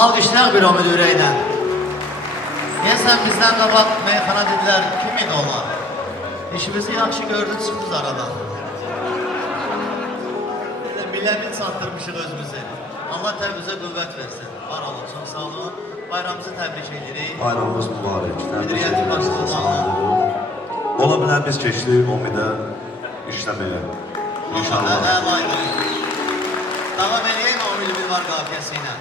Alqışlar bir o müdürəylə. Deyəsən bizdən qabaq meyxana dedilər, kim idi onlar? İşimizi yaxşı gördü, çıxdınız aradan. Biləbil çatdırmışıq özümüzü. Allah təbrizə qüvvət versin. Var olun, çox sağ olun. Bayramımızı təbrik edirik. Bayramımız mübarək. Müdiriyyəti başçılığına. Ola bilər biz keçdik Omidə işləməyə. İnşallah. Davam edeyim Omid var qafiyəsi ilə.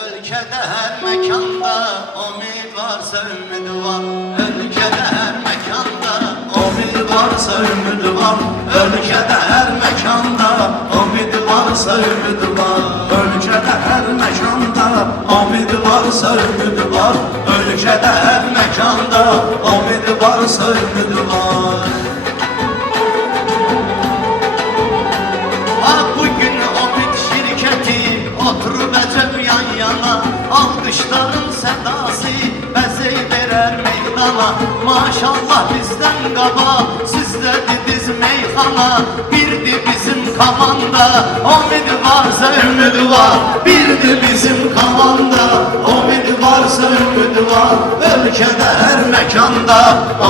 Ölkədə hər məkanda Omid varsa ümid var. Ölkədə hər məkanda Omid varsa ümid var. Ölkədə hər məkanda Omid varsa ümid var. Ölkədə hər məkanda Omid varsa ümid var. Ölkədə hər məkanda Omid varsa ümid var. Bugün Omid şirkəti oturub əcəb yan yana. Alqışların sədası bəzək verər meydana. Maşallah bizdən qaba, sizlədidiz meyxana. Birdir bizim komanda, Omid varsa ümid var. Birdir bizim komanda, Omid varsa ümid var. Ölkədə hər məkanda,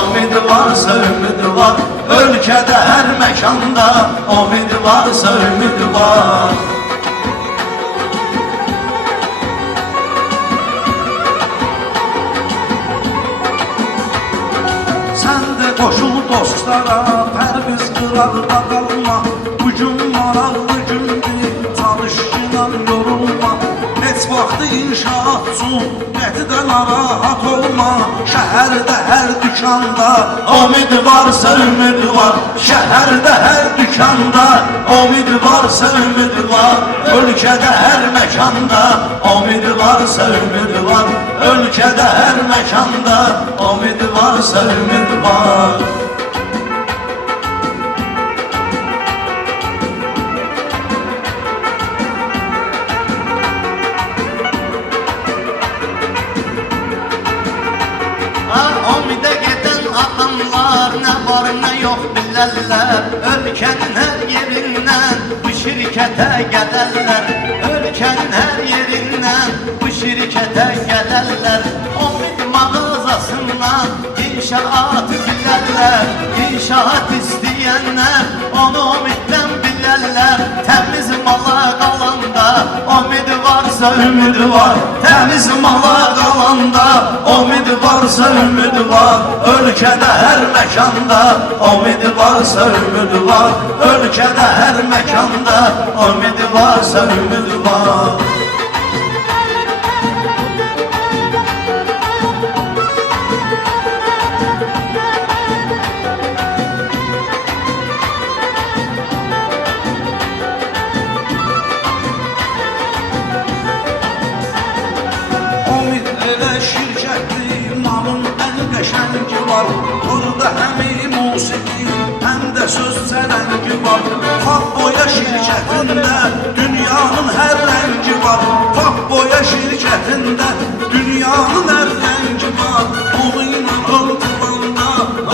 Omid varsa ümid var. Ölkədə hər məkanda, Omid varsa ümid var. Qoşul dostlara, pərviz qıraqda qalma. Bugün maraqlı gündür, çalış inan yorulma. Heç vaxtı inşaat üçün, qətidə narahat olma. Şəhərdə hər dükanda, Omid varsa ümid var. Şəhərdə hər dükanda, Omid varsa ümid var. Ölkədə hər məkanda, Omid varsa ümid var. Ölkədə hər məkanda, Omid varsa ümid var. Omidə gedən adamlar nə var nə yox bilərlər. Ölkənin hər yerindən bu şirkətə gələrlər. Ölkənin hər yerindən bu şirkətə gələrlər. Omid mağazasından inşaat bilərlər. İnşaat istəyənlər onu Omiddən bilərlər. Təmiz mala qalanda Omid varsa ümid var. Təmiz mala qalanda Omid varsa ümid var. Ölkədə hər məkanda Omid varsa ümid var. Ölkədə hər məkanda Omid varsa ümid var. Omid elə şirkətdir, malın ən qəşəngi var. Burada həm musiqi, həm də söz çələngi var. Fab boya şirkətində dünyanın hər rəngi var. Fab boya şirkətində dünyanın hər rəngi var. Onu inanın tulanda,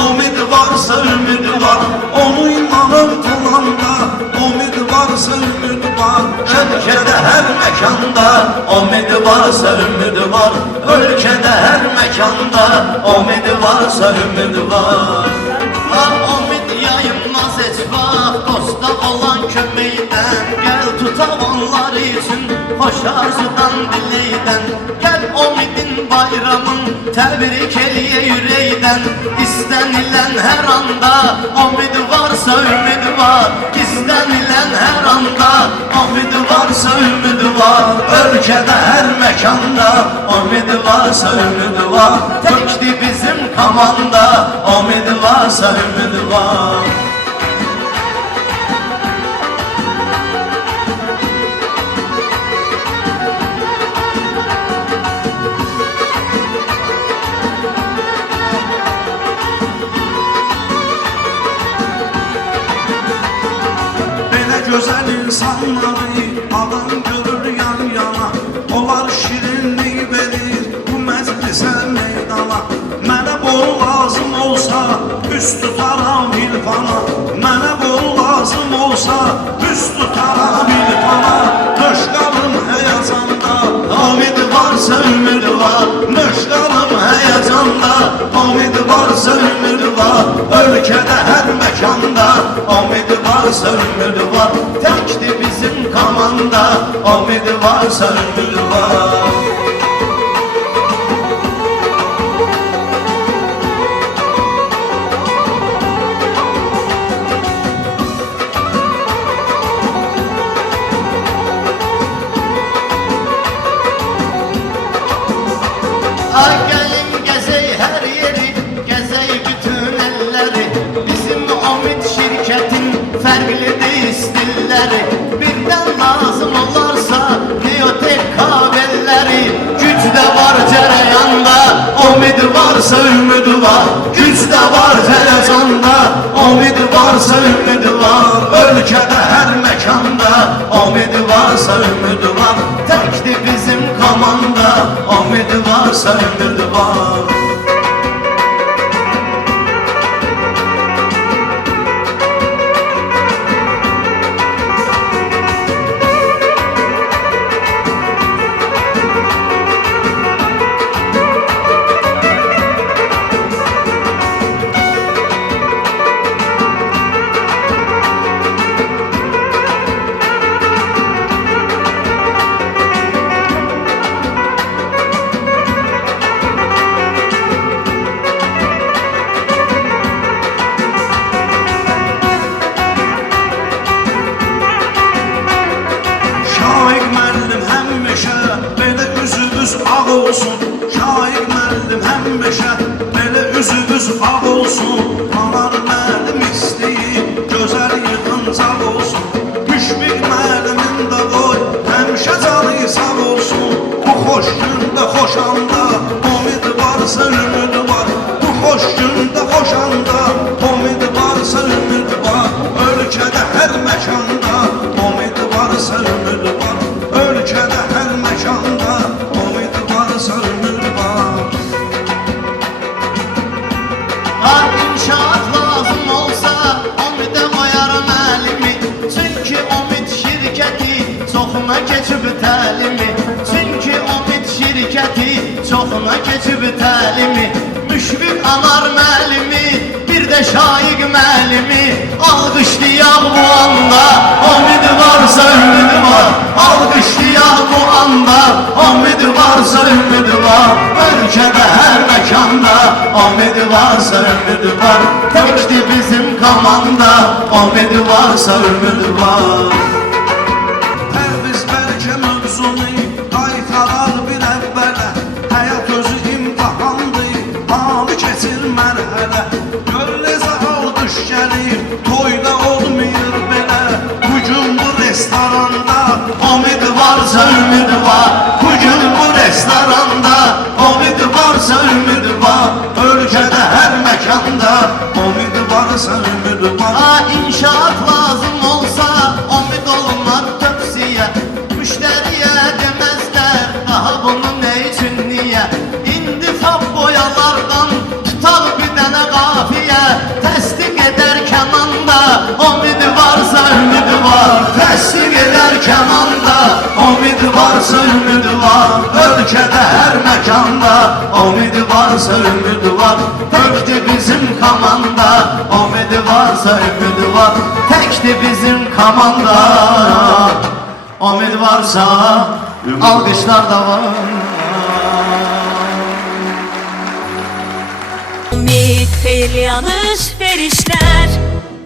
Omid varsa ümid var. Onu inanın tulanda, Omid varsa ümid var. Ölkədə hər məkanda Omid varsa ümid var. Ölkədə hər məkanda Omid varsa ümid var. Omid yayınmaz heç vaxt dosta olan köməkdən. Gəl tutaq onlar üçün xoş arzudan diləkdən. Gəl Omidin bayramın təbrik eləyə ürəkdən. İstənilən hər anda Omid varsa ümid var. İstənilən hər anda Omid varsa ümid var. Ölkədə hər məkanda Omid varsa ümid var. Təkdir bizim komanda Omid varsa ümid var. Gözəl insanları adam görür yan yana. Onlar şirinlik verir bu məclisə meydana. Mənə boru lazım olsa üst tutaram ilfana. Mənə boru lazım olsa üst tutaram ilfana. Döşqalım həyazanda Ölkədə hər məkanda Umid varsa ümid var. Təkdir bizim komanda, umid varsa ümid var. Ay gelin gezey her yeri, gezey bütün elleri. Bizim Umid şirketin farklı stilleri. Birden lazım olarsa biyotek kahveleri. Güç de var cereyanda, umid varsa ümid var. Güç de var cereyanda, umid varsa ümid var. Ölkədə hər məkanda Umid varsa ümid var. Tekdir bizim komanda, umid varsa ümid var. ağ olsun. Şair müəllim həmişə belə üzümüz ağ olsun. Anar müəllim istəyir gözəl yığıncaq olsun. Müşfiq müəllimin də qoy həmişə canı sağ olsun. Bu xoş gündə xoş anda umid varsa ümid var. Bu xoş gündə xoş anda umid varsa ümid var. Ölkədə hər məkanda umid varsa ümid var. Ölkədə hər məkanda umid varsa ümid var. Har inşaat lazım olsa umide koyarım elimi. Çünkü umid şirketi çoxuna keçib təlimi. Çünkü umid şirketi çoxuna keçib təlimi. Müşfiq anar müəllimi, bir də şaiq müəllimi. Alqışlayaq bu anda, umid varsa ümid var. Alqışlayaq bu anda, umid varsa ümid var. Ölkədə hər məkanda umid varsa ümid var. Təkdir bizim komanda, umid varsa ümid var. Tərviz bəlkə mövzunu qaytarar bir əvvələ. Həyat özü imtihandır, anı keçir mərhələ. Görləzə alqış gəlir, toyda olmayır belə. Bugün bu restoranda Umid varsa ümid var. Bugün bu restoranda umid varsa ümid var. Ölkədə hər məkanda umid varsa ümid var. inşaat lazım olsa umid olunlar tövsiyə. Müştəriyə deməzlər daha bunu nə üçün niyə. İndi fab boyalardan tutar bir dənə qafiyə. Təsdiq edər kəmanda umid varsa ümid var. Təsdiq edər kəmanda umid varsa ümid var. Ölkədə hər məkanda umid varsa ümid var. Təkdir bizim komanda, umid varsa ümid var. Təkdir bizim komanda, umid varsa alqışlar da var. Umid, xeyirli yanış verişlər